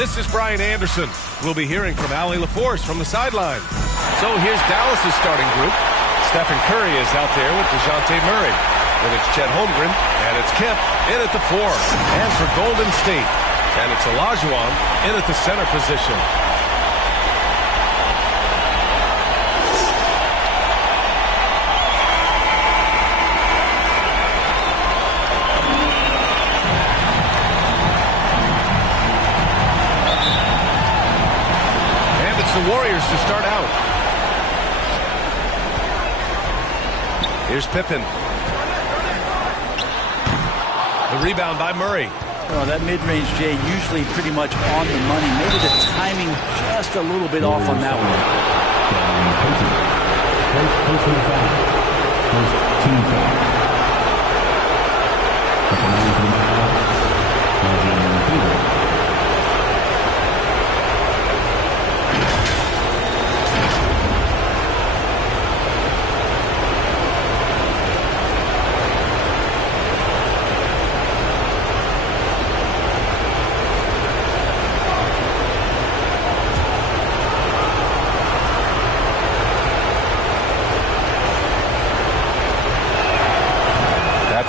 This is Brian Anderson. We'll be hearing from Allie LaForce from the sideline. So here's Dallas' starting group. Stephen Curry is out there with DeJounte Murray. Then it's Chet Holmgren, and it's Kemp in at the 4. And for Golden State, and it's Olajuwon in at the center position. And it's the Warriors to start out. Here's Pippen. The rebound by Murray. Well, that mid-range, Jay, usually pretty much on the money. Maybe the timing just a little bit off on that one. First team foul.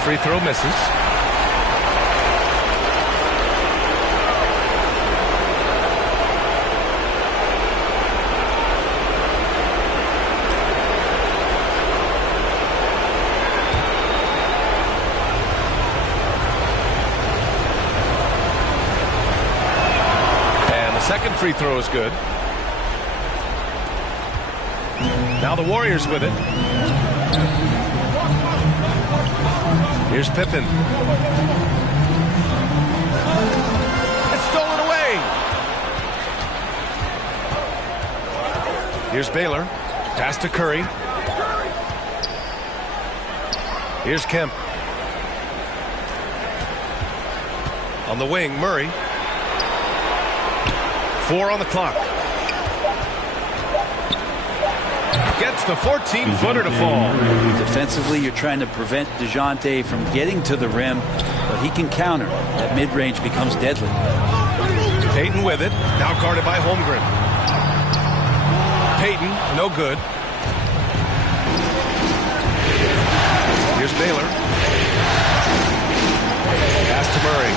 Free throw misses. And the second free throw is good. Now the Warriors with it. Here's Pippen. It's stolen away. Here's Baylor. Pass to Curry. Here's Kemp. On the wing, Murray. 4 on the clock. Gets the 14-footer to fall. Defensively, you're trying to prevent DeJounte from getting to the rim, but he can counter. That mid-range becomes deadly. Payton with it. Now guarded by Holmgren. Payton, no good. Here's Baylor. Pass to Murray.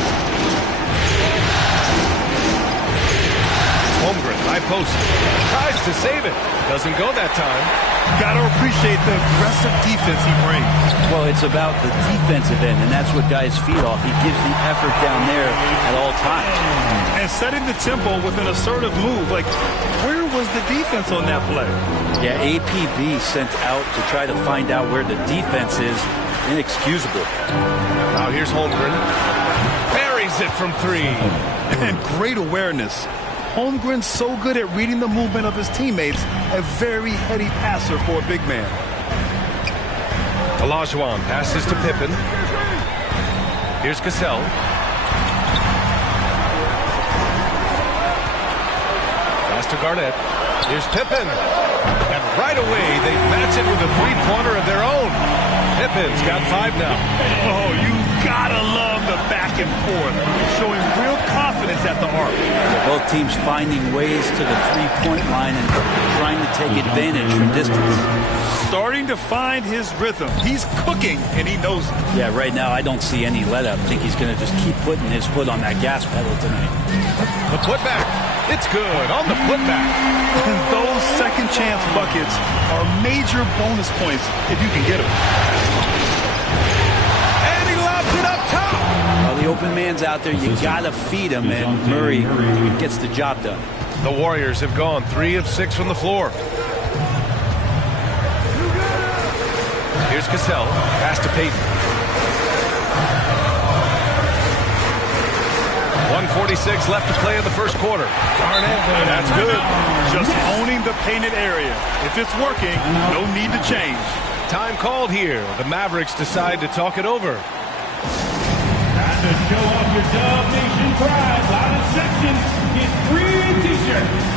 Holmgren, high post. Tries to save it. Doesn't go that time. Got to appreciate the aggressive defense he brings. Well, it's about the defensive end, and that's what guys feed off. He gives the effort down there at all times. And setting the tempo with an assertive move. Like, where was the defense on that play? Yeah, APB sent out to try to find out where the defense is. Inexcusable. Now here's Holmgren. Buries it from 3. And great awareness. Holmgren's so good at reading the movement of his teammates, a very heady passer for a big man. Olajuwon passes to Pippen. Here's Cassell. Pass to Garnett. Here's Pippen. And right away, they match it with a three-pointer of their own. Pippen's got 5 now. Oh, you gotta love the back and forth. Showing real confidence at the arc. Both teams finding ways to the three-point line and trying to take advantage from distance. Starting to find his rhythm. He's cooking, and he knows it. Yeah, right now I don't see any let-up. I think he's going to just keep putting his foot on that gas pedal tonight. The putback. It's good on the putback. And those second-chance buckets are major bonus points if you can get them. And he lobs it up top. Well, the open man's out there. You got to feed him, and Murray gets the job done. The Warriors have gone 3 of 6 from the floor. Here's Cassell. Pass to Payton. 1:46 left to play in the first quarter. Garnett, that's good. Just owning the painted area. If it's working, no need to change. Time called here. The Mavericks decide to talk it over. Time to show off your Dub Nation pride. Loudest section is free t-shirts.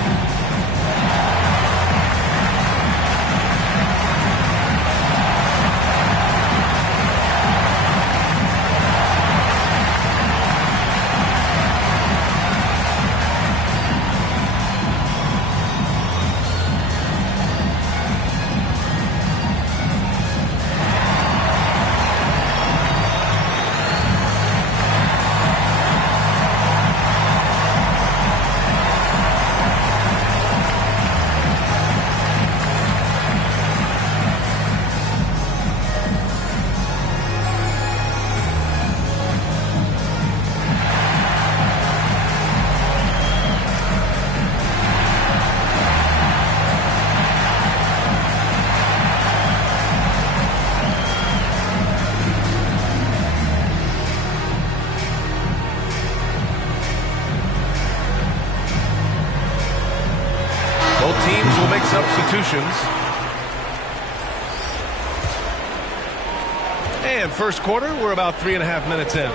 teams will make substitutions. And first quarter, we're about 3.5 minutes in.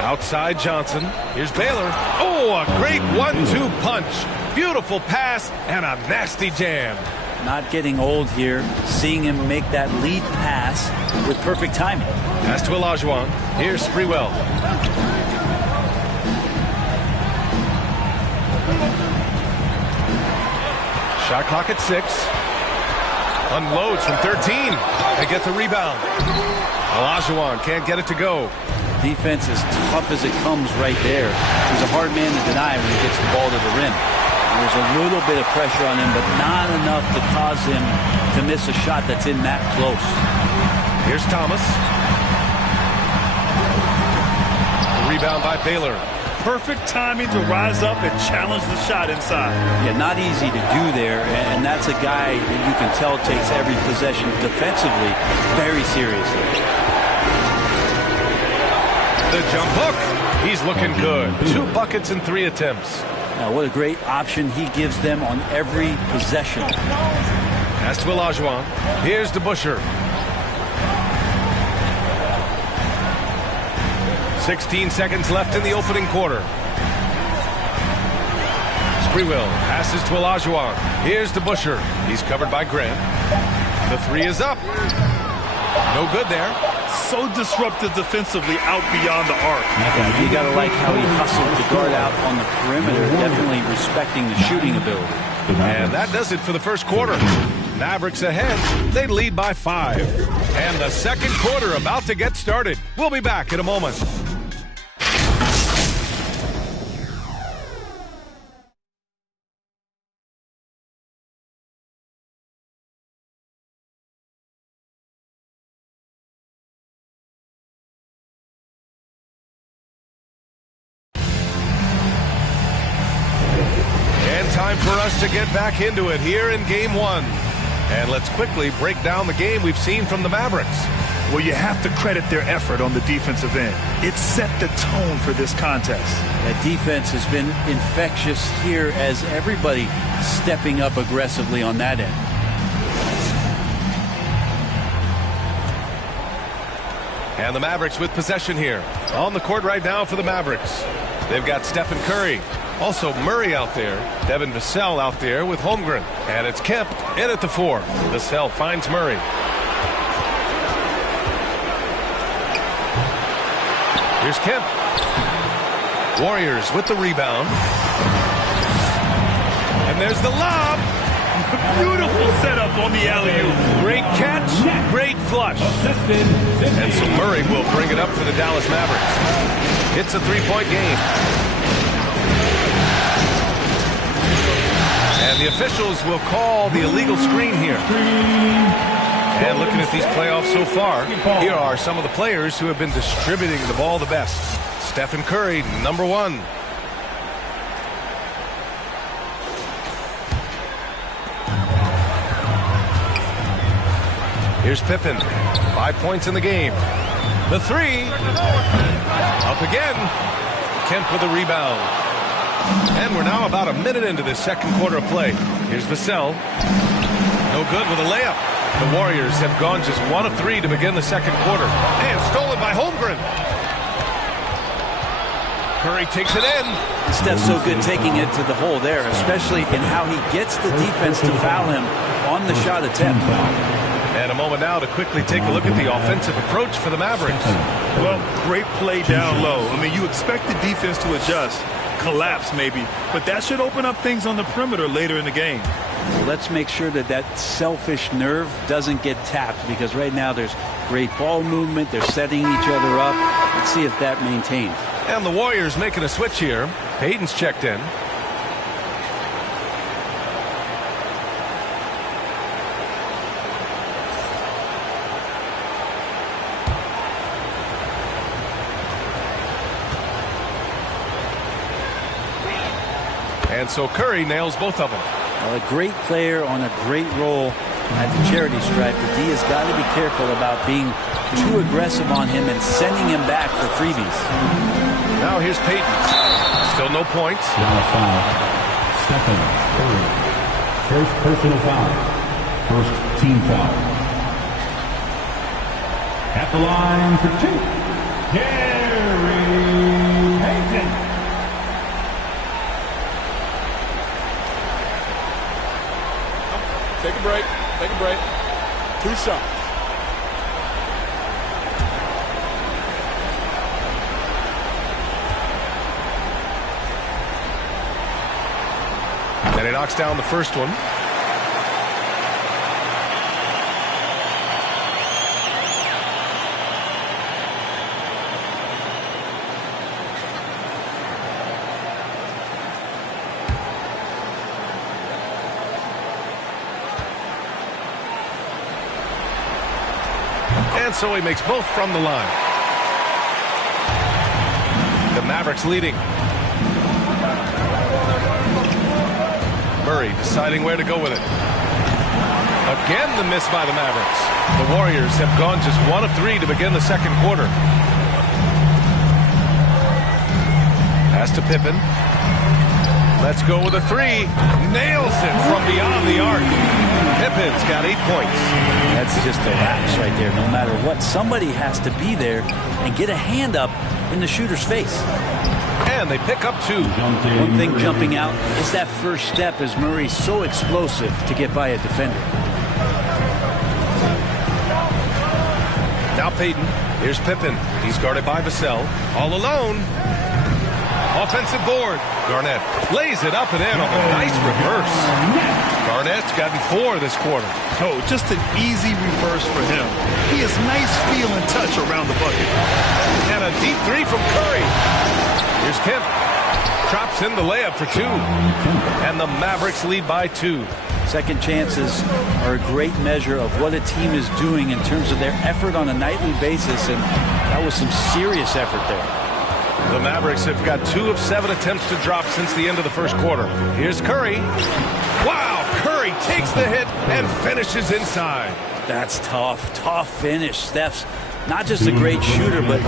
Outside Johnson. Here's Baylor. Oh, a great 1-2 punch. Beautiful pass and a nasty jam. Not getting old here. Seeing him make that lead pass with perfect timing. Pass to Olajuwon. Here's Sprewell. Shot clock at 6. Unloads from 13. They get the rebound. Olajuwon can't get it to go. Defense as tough as it comes right there. He's a hard man to deny when he gets the ball to the rim. There's a little bit of pressure on him, but not enough to cause him to miss a shot that's in that close. Here's Thomas. The rebound by Baylor. Perfect timing to rise up and challenge the shot inside. Yeah, not easy to do there, and that's a guy that you can tell takes every possession defensively very seriously. The jump hook. He's looking good. 2 buckets in 3 attempts. Now, what a great option he gives them on every possession. Pass to Olajuwon. Here's DeBusschere. 16 seconds left in the opening quarter. Sprewell passes to Olajuwon. Here's DeBusschere. He's covered by Grant. The 3 is up. No good there. So disruptive defensively out beyond the arc. Yeah, you got to like how he hustled the guard out on the perimeter, definitely respecting the shooting ability. And that does it for the first quarter. Mavericks ahead. They lead by 5. And the second quarter about to get started. We'll be back in a moment. Time for us to get back into it here in Game 1. And let's quickly break down the game we've seen from the Mavericks. Well, you have to credit their effort on the defensive end. It set the tone for this contest. That defense has been infectious here as everybody stepping up aggressively on that end. And the Mavericks with possession here. On the court right now for the Mavericks. They've got Stephen Curry. Also Murray out there. Devin Vassell out there with Holmgren. And it's Kemp in at the 4. Vassell finds Murray. Here's Kemp. Warriors with the rebound. And there's the lob. Beautiful setup on the alley-oop. Great catch, great flush. And so Murray will bring it up for the Dallas Mavericks. It's a 3-point game. And the officials will call the illegal screen here. And looking at these playoffs so far, here are some of the players who have been distributing the ball the best. Stephen Curry, number 1. Here's Pippen. 5 points in the game. The 3. Up again. Kemp with a rebound. And we're now about a minute into this second quarter of play. Here's Vassell. No good with a layup. The Warriors have gone just 1 of 3 to begin the second quarter. And stolen by Holmgren. Curry takes it in. Steph's so good taking it to the hole there, especially in how he gets the defense to foul him on the shot attempt. And a moment now to quickly take a look at the offensive approach for the Mavericks. Well, great play down low. I mean, you expect the defense to adjust, collapse maybe, but that should open up things on the perimeter later in the game. Let's make sure that that selfish nerve doesn't get tapped, because right now there's great ball movement. They're setting each other up. Let's see if that maintains. And the Warriors making a switch here. Payton's checked in. And so Curry nails both of them. Well, a great player on a great role at the charity stripe. The D has got to be careful about being too aggressive on him and sending him back for freebies. Now here's Payton. Still no points. Now a foul. Stephen Curry. First personal foul. First team foul. At the line for 2, Gary Payton. Take a break. Take a break. 2 shots. And he knocks down the first one. And so he makes both from the line. The Mavericks leading. Murray deciding where to go with it. Again, the miss by the Mavericks. The Warriors have gone just 1 of 3 to begin the second quarter. Pass to Pippen. Let's go with a 3. Nails it from beyond the arc. Pippen's got 8 points. That's just the raps right there. No matter what, somebody has to be there and get a hand up in the shooter's face. And they pick up 2. One thing jumping out is that first step, as Murray's so explosive to get by a defender. Now Payton. Here's Pippen. He's guarded by Vassell. All alone. Offensive board. Garnett lays it up and in on a nice reverse. Garnett's gotten 4 this quarter. Oh, just an easy reverse for him. He has nice feel and touch around the bucket. And a deep 3 from Curry. Here's Kemp. Drops in the layup for 2. And the Mavericks lead by 2. Second chances are a great measure of what a team is doing in terms of their effort on a nightly basis, and that was some serious effort there. The Mavericks have got 2 of 7 attempts to drop since the end of the first quarter. Here's Curry. Wow, Curry takes the hit and finishes inside. That's tough. Tough finish. Steph's not just a great shooter, but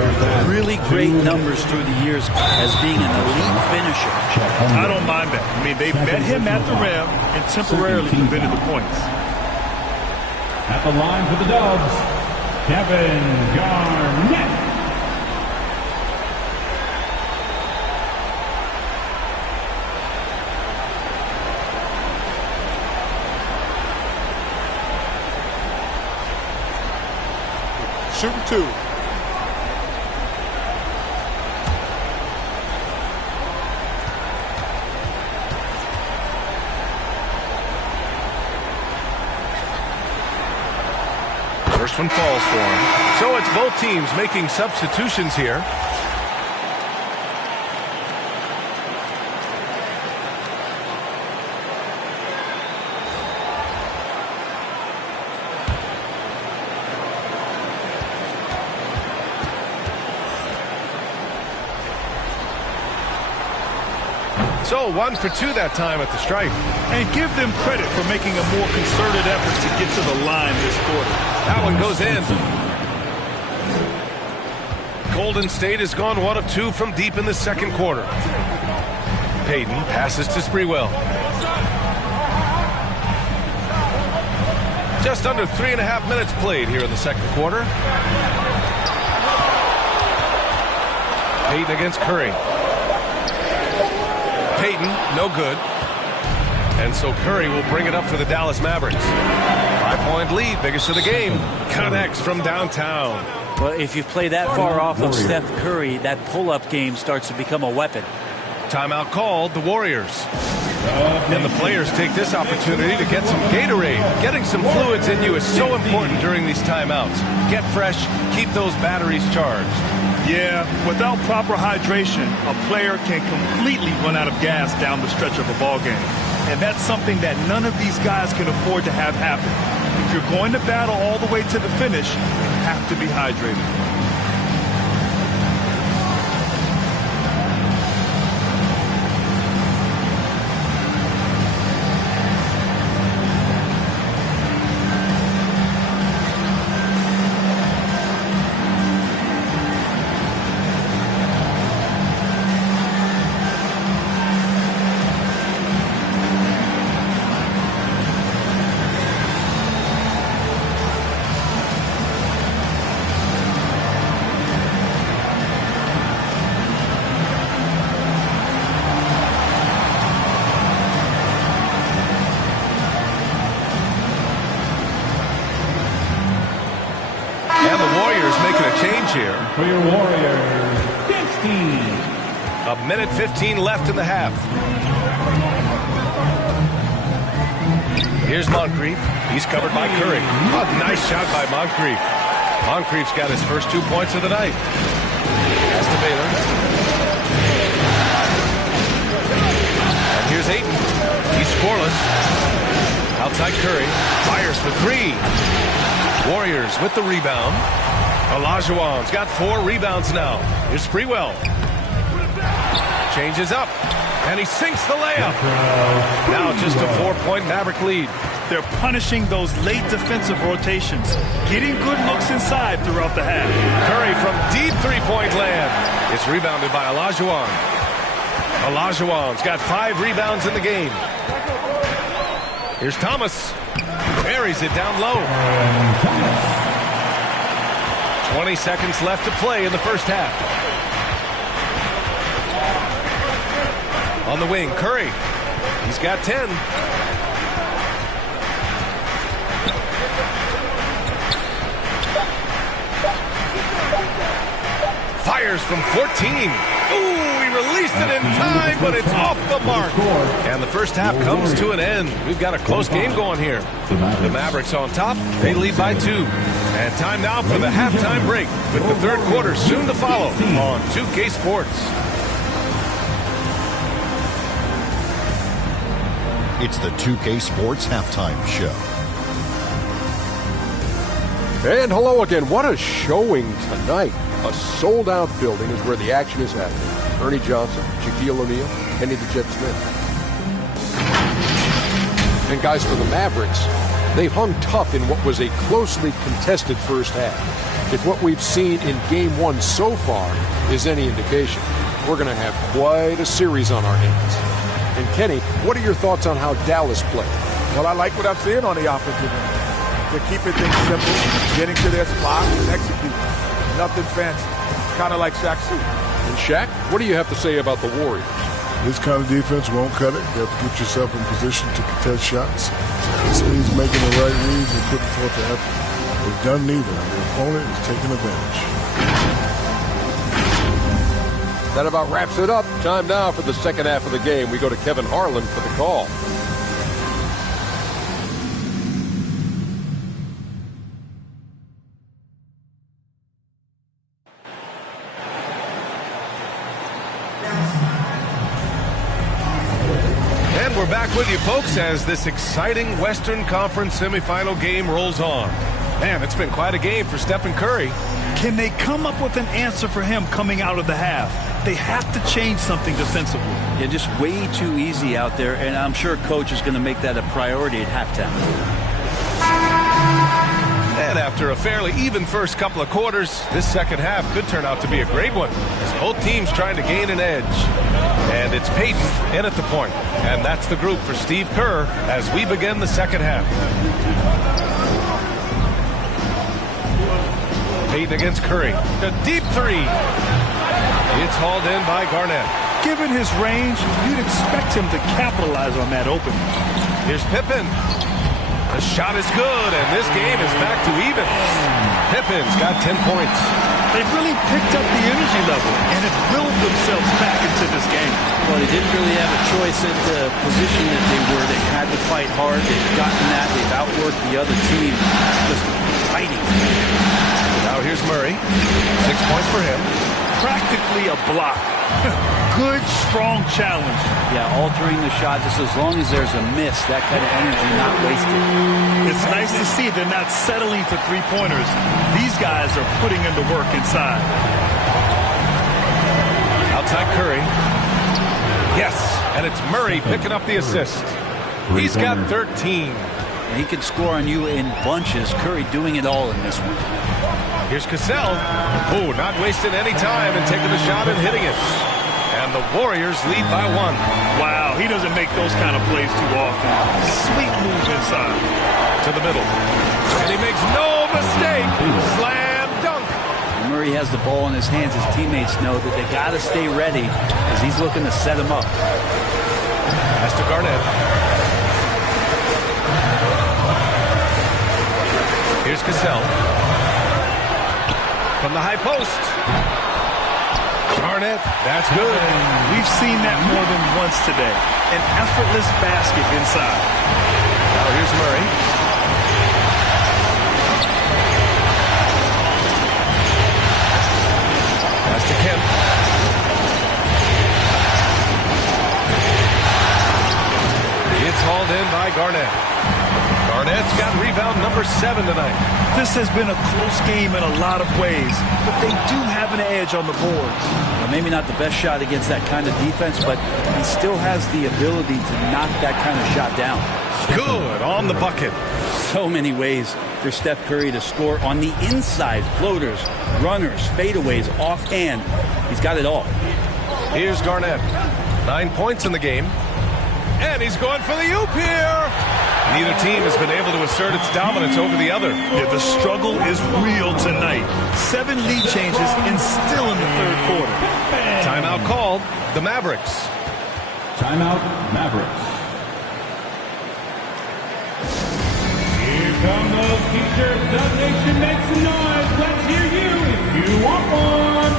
really great numbers through the years as being an elite finisher. I don't mind that. I mean, they met him at the rim and temporarily prevented the points. At the line for the Dubs, Kevin Garnett. Shooting 2. First one falls for him. So it's both teams making substitutions here. So 1 for 2 that time at the stripe. And give them credit for making a more concerted effort to get to the line this quarter. That one goes in. Golden State has gone 1 of 2 from deep in the second quarter. Payton passes to Sprewell. Just under 3.5 minutes played here in the second quarter. Payton against Curry. Payton, no good. And so Curry will bring it up for the Dallas Mavericks. 5-point lead, biggest of the game. Connects from downtown. Well, if you play that far off of Steph Curry, that pull-up game starts to become a weapon. Timeout called, the Warriors. And the players take this opportunity to get some Gatorade. Getting some fluids in you is so important during these timeouts. Get fresh, keep those batteries charged. Yeah, without proper hydration, a player can completely run out of gas down the stretch of a ball game. And that's something that none of these guys can afford to have happen. If you're going to battle all the way to the finish, you have to be hydrated. change here. For your Warriors, 15. A minute 15 left in the half. Here's Moncrief. He's covered by Curry. A nice shot by Moncrief. Moncrief's got his first 2 points of the night. Pass to Baylor. And here's Ayton. He's scoreless. Outside Curry. Fires for three. Warriors with the rebound. Olajuwon's got 4 rebounds now. Here's Sprewell. Changes up. And he sinks the layup. Now just a 4-point Maverick lead. They're punishing those late defensive rotations, getting good looks inside throughout the half. Curry from deep three-point land. It's rebounded by Olajuwon. Olajuwon's got 5 rebounds in the game. Here's Thomas. Buries it down low. 20 seconds left to play in the first half. On the wing, Curry. He's got 10. Fires from 14. Ooh, he released it in time, but it's off the mark. And the first half comes to an end. We've got a close game going here. The Mavericks on top. They lead by 2. And time now for the halftime break, with the third quarter soon to follow on 2K Sports. It's the 2K Sports Halftime Show. And hello again. What a showing tonight. A sold-out building is where the action is happening. Ernie Johnson, Shaquille O'Neal, Kenny the Jet Smith. And guys, for the Mavericks, they've hung tough in what was a closely contested first half. If what we've seen in Game 1 so far is any indication, we're going to have quite a series on our hands. And Kenny, what are your thoughts on how Dallas played? Well, I like what I'm seeing on the offensive end. They're keeping things simple, getting to their spots, and executing. Nothing fancy. Kind of like Shaq's suit. And Shaq, what do you have to say about the Warriors? This kind of defense won't cut it. You have to get yourself in position to contest shots. This means making the right reads and putting forth the effort. They've done neither. The opponent is taking advantage. That about wraps it up. Time now for the second half of the game. We go to Kevin Harlan for the call. And we're back with you, folks, as this exciting Western Conference semifinal game rolls on. Man, it's been quite a game for Stephen Curry. Can they come up with an answer for him coming out of the half? They have to change something defensively. Yeah, just way too easy out there, and I'm sure Coach is going to make that a priority at halftime. And after a fairly even first couple of quarters, this second half could turn out to be a great one, as both teams trying to gain an edge. And it's Peyton in at the point. And that's the group for Steve Kerr as we begin the second half. Peyton against Curry. A deep three. It's hauled in by Garnett. Given his range, you'd expect him to capitalize on that opening. Here's Pippen. The shot is good, and this game is back to even. Pippen's got 10 points. They really picked up the energy level and have willed themselves back into this game. Well, they didn't really have a choice at the position that they were. They had to fight hard. They've gotten that. They've outworked the other team. Just fighting. Now here's Murray. 6 points for him. Practically a block. Good, strong challenge. Yeah, altering the shot just as long as there's a miss. That kind of energy not wasted. It's nice to see they're not settling for three-pointers. These guys are putting in the work inside. Outside Curry. Yes, and it's Murray picking up the assist. He's got 13. He can score on you in bunches. Curry doing it all in this one. Here's Cassell. Oh, not wasting any time and taking the shot and hitting it. And the Warriors lead by 1. Wow, he doesn't make those kind of plays too often. Sweet move inside. To the middle. And he makes no mistake. Slam dunk. Murray has the ball in his hands. His teammates know that they got to stay ready as he's looking to set him up. Pass to Garnett. Here's Cassell. from the high post. Garnett, that's good. We've seen that more than once today. An effortless basket inside. Now here's Murray. Pass to Kemp. It's hauled in by Garnett. Garnett's got rebound number 7 tonight. This has been a close game in a lot of ways, but they do have an edge on the boards. Well, maybe not the best shot against that kind of defense, but he still has the ability to knock that kind of shot down. Good on the bucket. So many ways for Steph Curry to score on the inside. Floaters, runners, fadeaways, offhand. He's got it all. Here's Garnett. 9 points in the game. And he's going for the oop here. Neither team has been able to assert its dominance over the other. Yeah, the struggle is real tonight. 7 lead changes and still in the third quarter. Timeout called. The Mavericks. Timeout, Mavericks. Here come those t-shirts. The nation makes some noise. Let's hear you if you want one.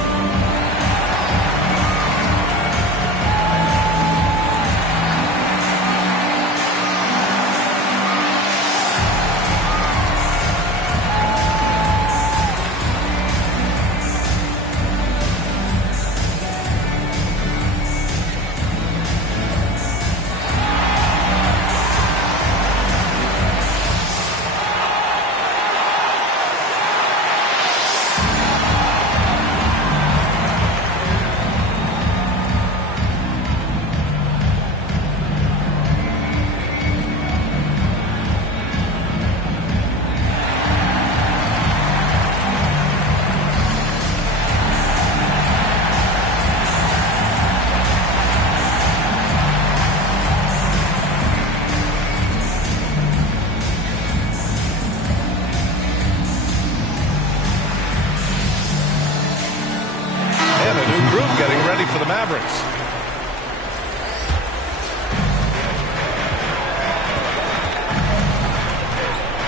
For the Mavericks.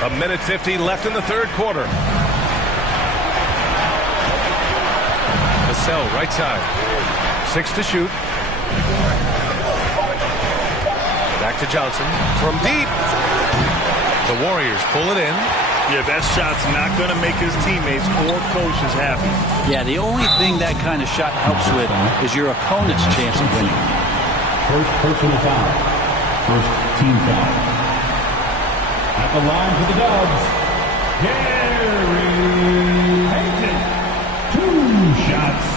A minute 50 left in the third quarter. Vassell, right side. 6 to shoot. Back to Johnson. From deep. The Warriors pull it in. Yeah, that shot's not going to make his teammates or coaches happy. Yeah, the only thing that kind of shot helps with is your opponent's chance of winning. First personal foul. First team foul. At the line for the Dubs, Gary Payton. 2 shots.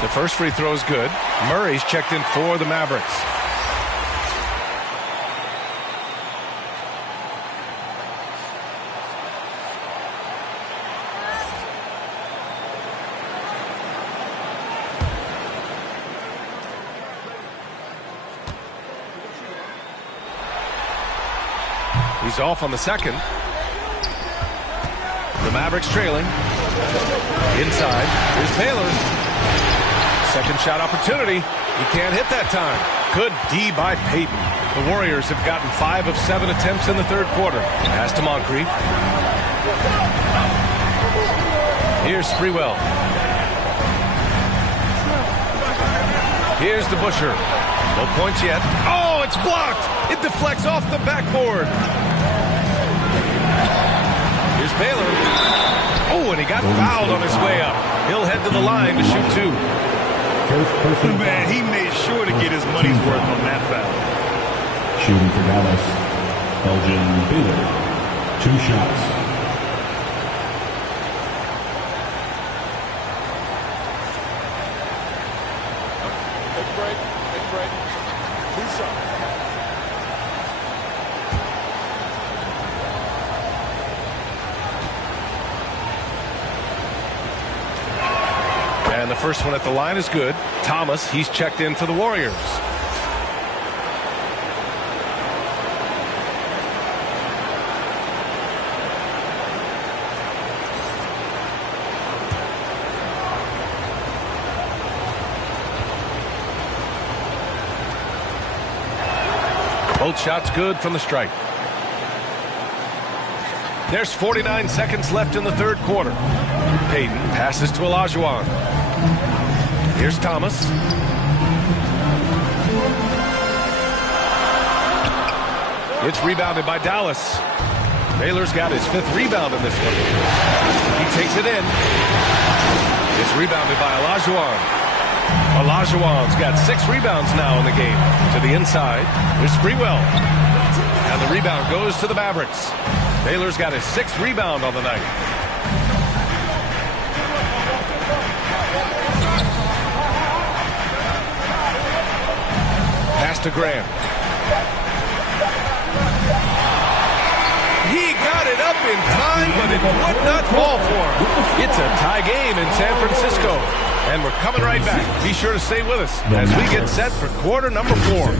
The first free throw is good. Murray's checked in for the Mavericks. He's off on the second. The Mavericks trailing. Inside. Here's Baylor. Second shot opportunity. He can't hit that time. Good D by Payton. The Warriors have gotten 5 of 7 attempts in the third quarter. Pass to Moncrief. Here's Sprewell. Here's the Busher. No points yet. Oh, it's blocked. It deflects off the backboard. Here's Baylor. Oh, and he got fouled on his way up. He'll head to the line to shoot 2. Man, he made sure to get his money's worth on that foul. Shooting for Dallas, Elgin Baylor. 2 shots. Take a break. Take a break. 2 shots. And the first one at the line is good. Thomas, he's checked in for the Warriors. Both shots good from the stripe. There's 49 seconds left in the third quarter. Payton passes to Olajuwon. Here's Thomas. It's rebounded by Dallas. Baylor's got his 5th rebound in this one. He takes it in. It's rebounded by Olajuwon. Olajuwon's got 6 rebounds now in the game. To the inside. Here's Sprewell. And the rebound goes to the Mavericks. Baylor's got his 6th rebound on the night. Pass to Graham. He got it up in time, but it would not fall for him. It's a tie game in San Francisco. And we're coming right back. Be sure to stay with us as we get set for quarter number 4.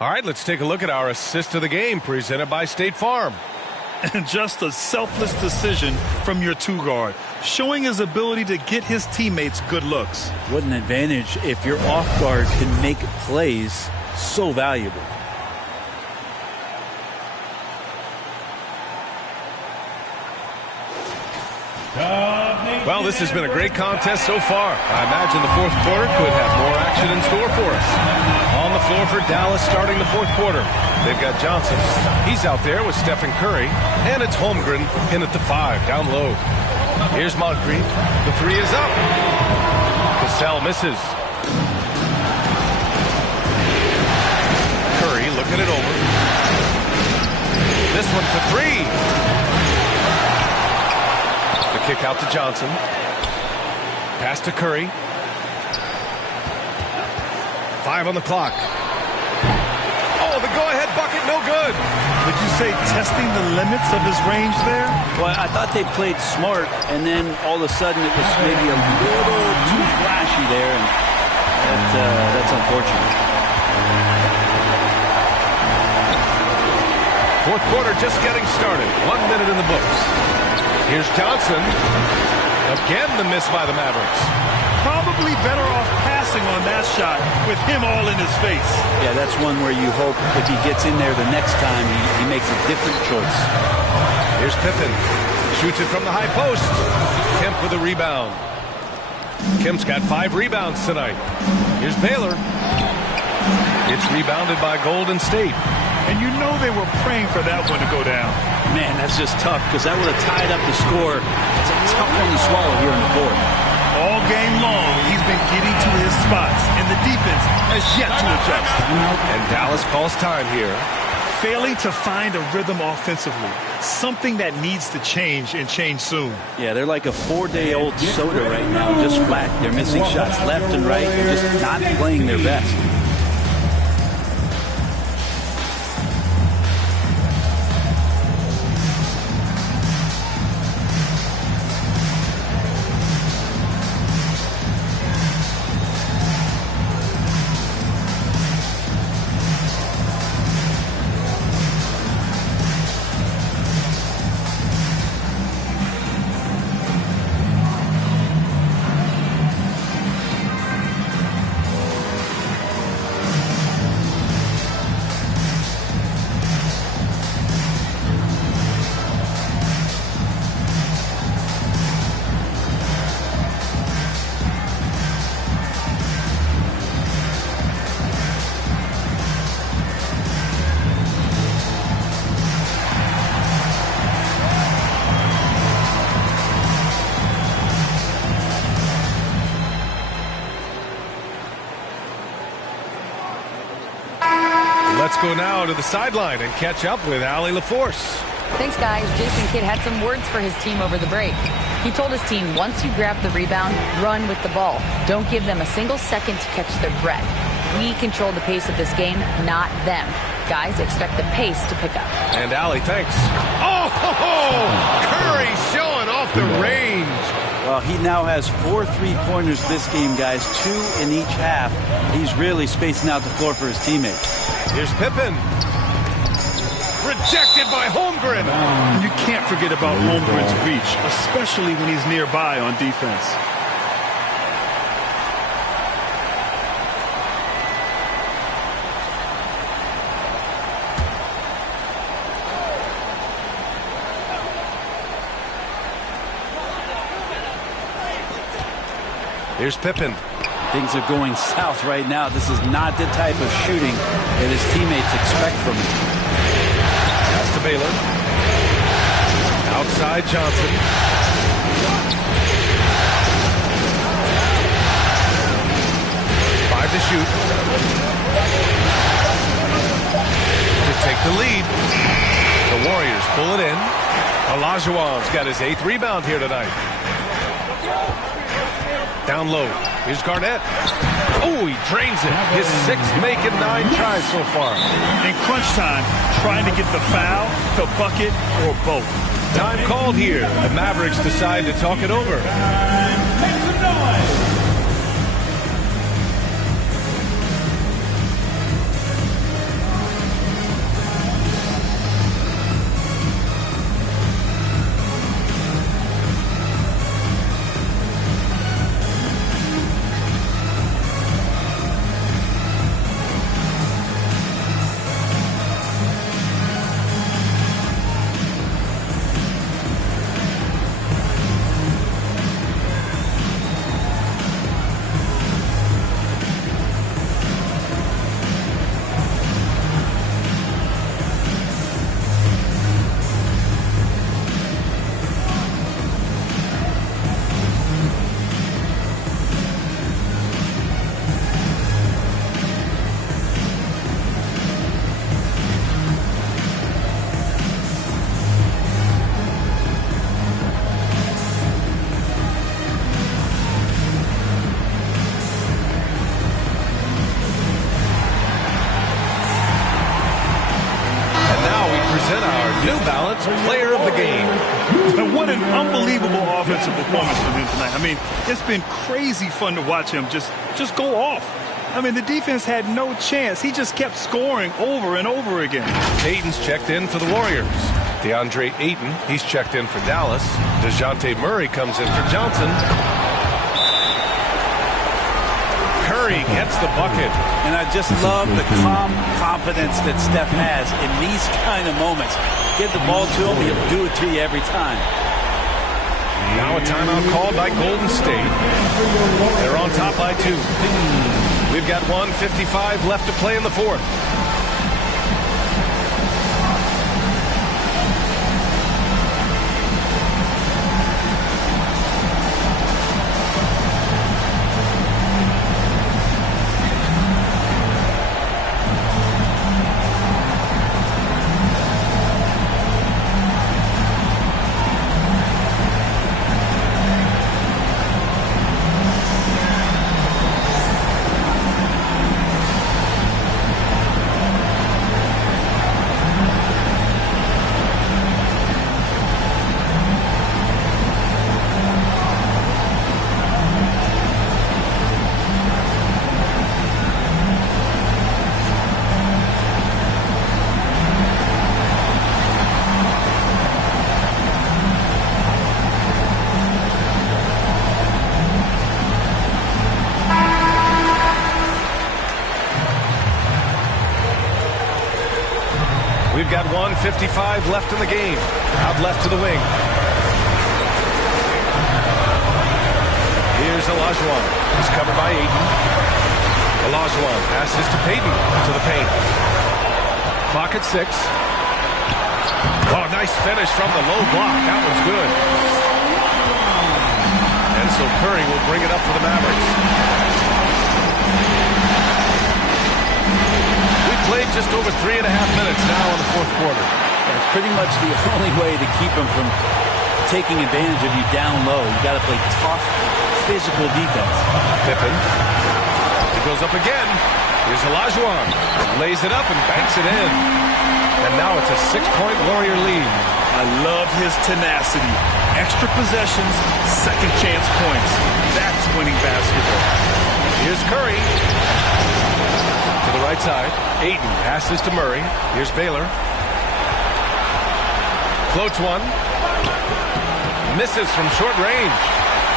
All right, let's take a look at our assist of the game presented by State Farm. And just a selfless decision from your 2-guard, showing his ability to get his teammates good looks. What an advantage if your off guard can make plays so valuable. Well, this has been a great contest so far. I imagine the fourth quarter could have more action in store for us. On the floor for Dallas starting the fourth quarter. They've got Johnson. He's out there with Stephen Curry. And it's Holmgren in at the 5, down low. Here's Moncrief. The 3 is up. Cassell misses. Curry looking it over. This one for 3. Kick out to Johnson. Pass to Curry. 5 on the clock. Oh, the go-ahead bucket, no good. Would you say testing the limits of his range there? Well, I thought they played smart, and then all of a sudden it was maybe a little too flashy there, and that's unfortunate. Fourth quarter just getting started. 1 minute in the books. Here's Johnson. Again, the miss by the Mavericks. Probably better off passing on that shot with him all in his face. Yeah, that's one where you hope if he gets in there the next time, he makes a different choice. Here's Pippen. Shoots it from the high post. Kemp with a rebound. Kemp's got 5 rebounds tonight. Here's Baylor. It's rebounded by Golden State. And you know they were praying for that one to go down. Man, that's just tough because that would have tied up the score. It's a tough one to swallow here in the fourth. All game long, he's been getting to his spots, and the defense has yet to adjust. And Dallas calls time here. Failing to find a rhythm offensively, something that needs to change and change soon. Yeah, they're like a 4-day-old soda right now, just flat. They're missing shots left and right. They're just not playing their best. Let's go now to the sideline and catch up with Allie LaForce. Thanks, guys. Jason Kidd had some words for his team over the break. He told his team, once you grab the rebound, run with the ball. Don't give them a single second to catch their breath. We control the pace of this game, not them. Guys, expect the pace to pick up. And Allie, thanks. Oh, Curry the range. Well, he now has 4 3-pointers this game, guys. 2 in each half. He's really spacing out the floor for his teammates. Here's Pippen. Rejected by Holmgren. You can't forget about Holmgren's reach, especially when he's nearby on defense. Here's Pippen. Things are going south right now. This is not the type of shooting that his teammates expect from him. Pass to Baylor. Outside Johnson. Five to shoot. To take the lead. The Warriors pull it in. Olajuwon's got his 8th rebound here tonight. Down low. Here's Garnett. Oh, he drains it. His 6th make in 9 tries so far. In crunch time, trying to get the foul, the bucket, or both. Time called here. The Mavericks decide to talk it over. Make some noise. Player of the game. And what an unbelievable offensive performance from him tonight. I mean, it's been crazy fun to watch him just go off. I mean, the defense had no chance. He just kept scoring over and over again. Ayton's checked in for the Warriors. DeAndre Ayton, he's checked in for Dallas. DeJounte Murray comes in for Johnson. Curry gets the bucket. And I just love the calm confidence that Steph has in these kind of moments. Give the ball to him, he'll do it to you every time. Now a timeout called by Golden State. They're on top by 2. We've got 1:55 left to play in the 4th. We've got 1:55 left in the game. Out left to the wing. Here's Olajuwon. He's covered by Ayton. Olajuwon passes to Payton to the paint. Clock at 6. Oh, nice finish from the low block. That one's good. And so Curry will bring it up for the Mavericks. We've played just over 3.5 minutes now in the 4th quarter. It's pretty much the only way to keep him from taking advantage of you down low. You got to play tough, physical defense. Pippen. He goes up again. Here's Olajuwon. Lays it up and banks it in. And now it's a 6-point Warrior lead. I love his tenacity. Extra possessions, second chance points. That's winning basketball. Here's Curry. To the right side. Ayton passes to Murray. Here's Baylor. Floats one. Misses from short range.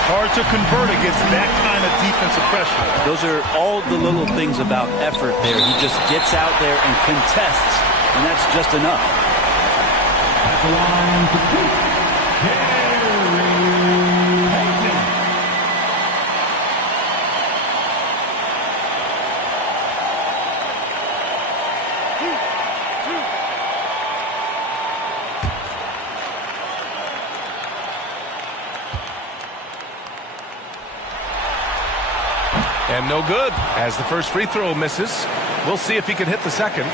Hard to convert against that kind of defensive pressure. Those are all the little things about effort there. He just gets out there and contests, and that's just enough. At the line for two, And no good, as the first free throw misses. We'll see if he can hit the second.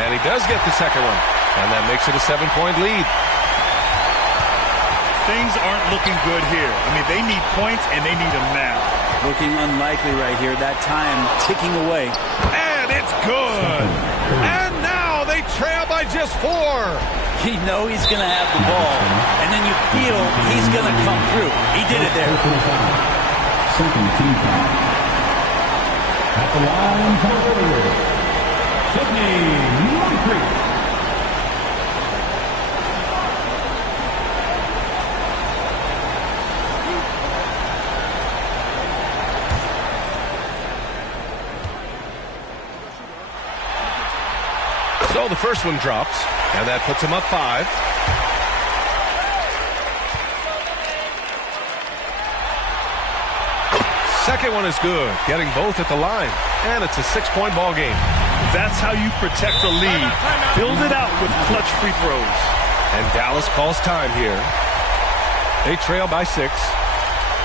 And he does get the second one. And that makes it a 7-point lead. Things aren't looking good here. I mean, they need points, and they need them now. Looking unlikely right here. That time ticking away. And it's good. And now they trail by just 4. You know he's going to have the ball, and then you feel he's going to come through. He did it there. Second team foul. At the line for the Warriors, Sydney Moncrief. So the first one drops, and that puts him up 5. Second one is good, getting both at the line, and it's a 6-point ball game. That's how you protect a lead. Build it out with clutch free throws. And Dallas calls time here. They trail by 6.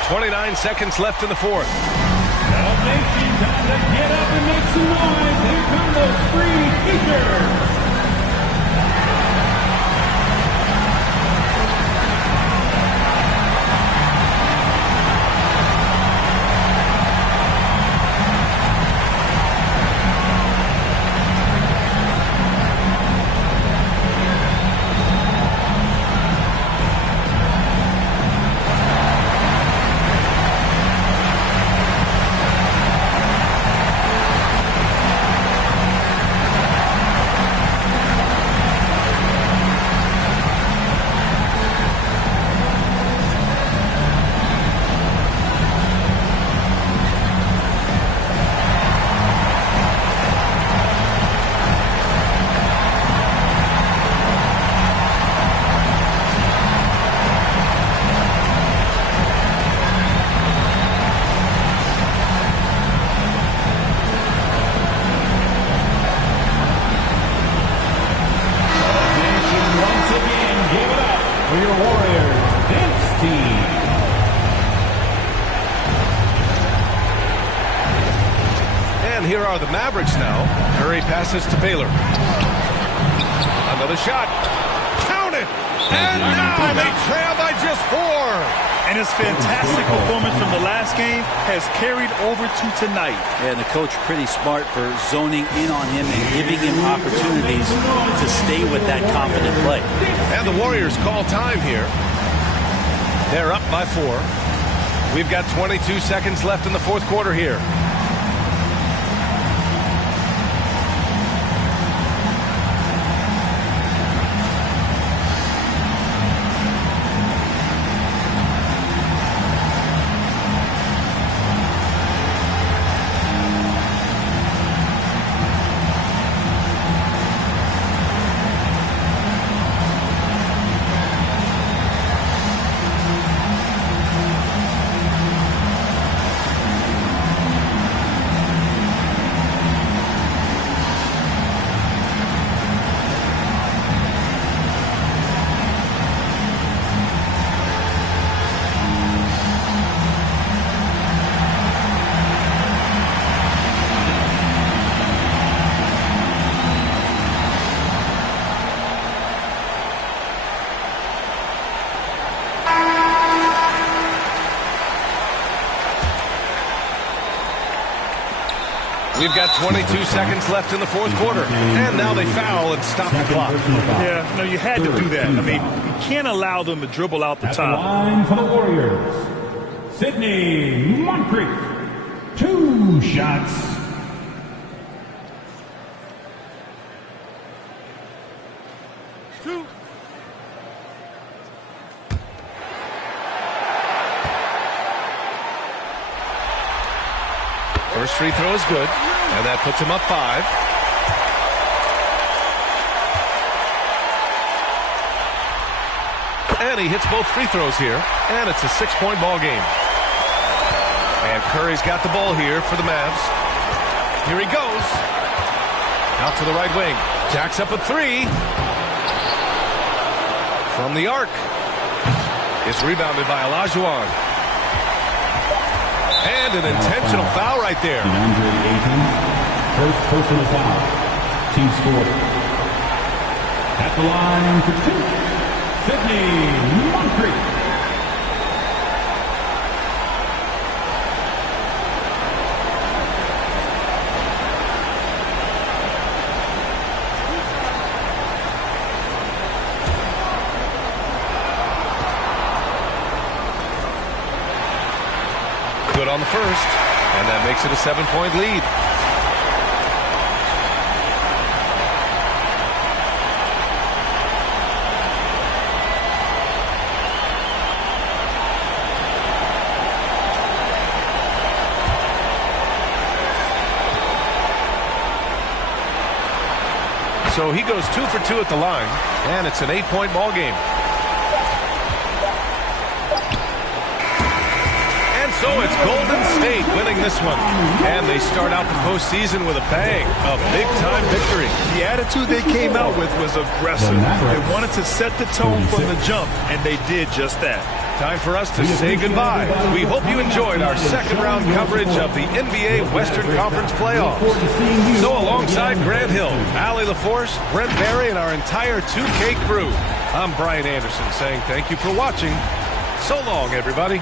29 seconds left in the fourth. Now, Nation, time to get up and make some noise. Here come those free t-shirts. Here are the Mavericks now. Curry passes to Baylor. Another shot. Count it! And now they trail by just 4. And his fantastic performance from the last game has carried over to tonight. Yeah, and the coach pretty smart for zoning in on him and giving him opportunities to stay with that confident play. And the Warriors call time here. They're up by 4. We've got 22 seconds left in the fourth quarter here. We've got 22 seconds left in the fourth quarter. And now they foul and stop the clock. Yeah, no, you had to do that. I mean, you can't allow them to dribble out the At the top. line for the Warriors, Sidney Moncrief. 2 shots. First free throw is good, and that puts him up 5. And he hits both free throws here, and it's a 6-point ball game. And Curry's got the ball here for the Mavs. Here he goes. Out to the right wing. Jacks up a 3. From the arc. It's rebounded by Olajuwon. And an intentional foul right there. DeAndre Ayton, first personal foul. Team score. At the line for 2, Sidney Moncrief. Good on the first, and that makes it a 7-point lead. So he goes 2 for 2 at the line, and it's an 8-point ball game. So it's Golden State winning this one. And they start out the postseason with a bang, a big-time victory. The attitude they came out with was aggressive. They wanted to set the tone from the jump, and they did just that. Time for us to say goodbye. We hope you enjoyed our second-round coverage of the NBA Western Conference playoffs. So alongside Grant Hill, Allie LaForce, Brent Barry, and our entire 2K crew, I'm Brian Anderson saying thank you for watching. So long, everybody.